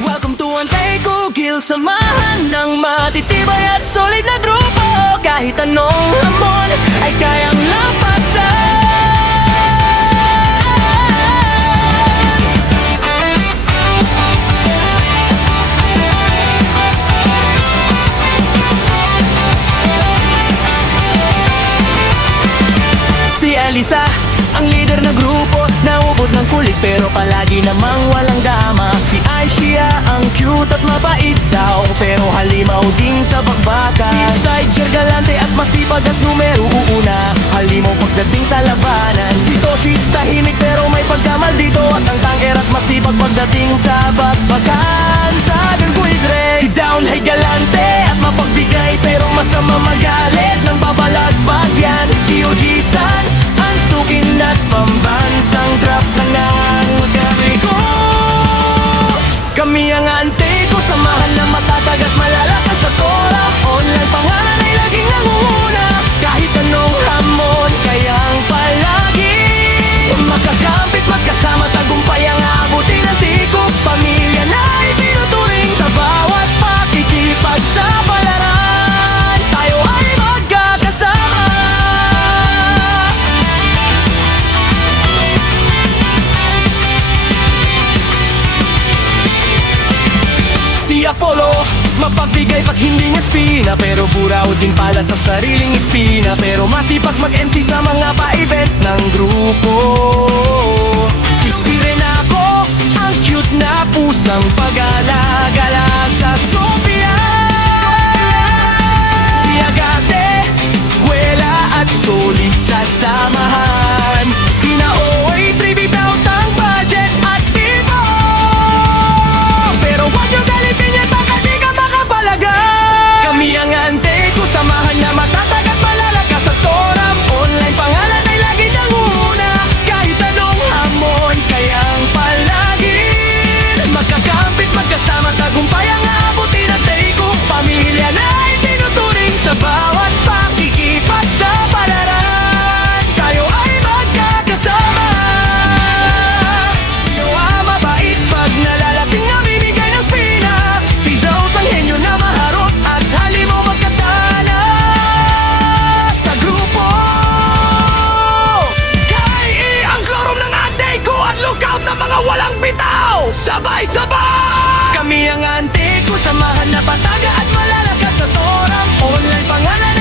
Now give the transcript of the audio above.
Welcome to Antay Kugil, samahan ng matitibay at solid na grupo. Kahit anong hamon ay kayang lampasan. Si Elisa, ang leader ng grupo, naubod ng kulit pero palagi namang walang dama. Si Aishia, ang cute at mabait daw, pero halimaw din sa bakbakan. Si Sidechair, galante at masipag at numero una, halimaw pagdating sa labanan. Si Toshi, tahimik pero may pagkamaldito, at ang tangker at masipag pagdating sa bakbakan. Sabi ko Dre, si Down ay galante at mapagbigay pero masama magalit nang babalagbag yan. Si Oji-san, antukin at pambansang trap na nangangagamit ko. Kami ang ante ko, samahan na matatag at malalakas sa tora. Online pangalan ay laging nanguna, kahit anong hamon kayang palagi makakambit, magkasama tagumpay ang aabutin ng tiko. Pamilya na ibinuturing sa bawat pakikipagsapalaran. Tayo ay magkakasama. Si Apollo, mapagbigay pag hindi niya spina, pero buraw din pala sa sariling espina. Pero masipag mag-MC sa mga pa-event ng grupo. Si Renako, ang cute na pusang pag-alagala sa Sophia. Si Agate, kwela at solid sa samahan. Si Naoy, tribute out ang budget at tipo. Pero wag yung galitin yan, baka di ka makapalagan. Kami ang ante ko, samahan na matatag at malalakas sa toram. Online pangalan ay lagi nanguna, kahit anong hamon kayang palagin magkakampit, magkasama tagumpay ang aabutin at ko. Pamilya na itinuturing sa bawat pakikipagsapalaran. Tayo ay magkakasama. Yowa mabait pag nalalasing na bibigay ng spina. Si Zeus ang henyo na maharot at halimaw magkatana sa grupo. Kai ang klorom ng ante ko at lookout ng mga walang bitaw. Sabay-sabay! Kami ang ante ko, samahan na pataga at malalakas sa toram. Online pangalan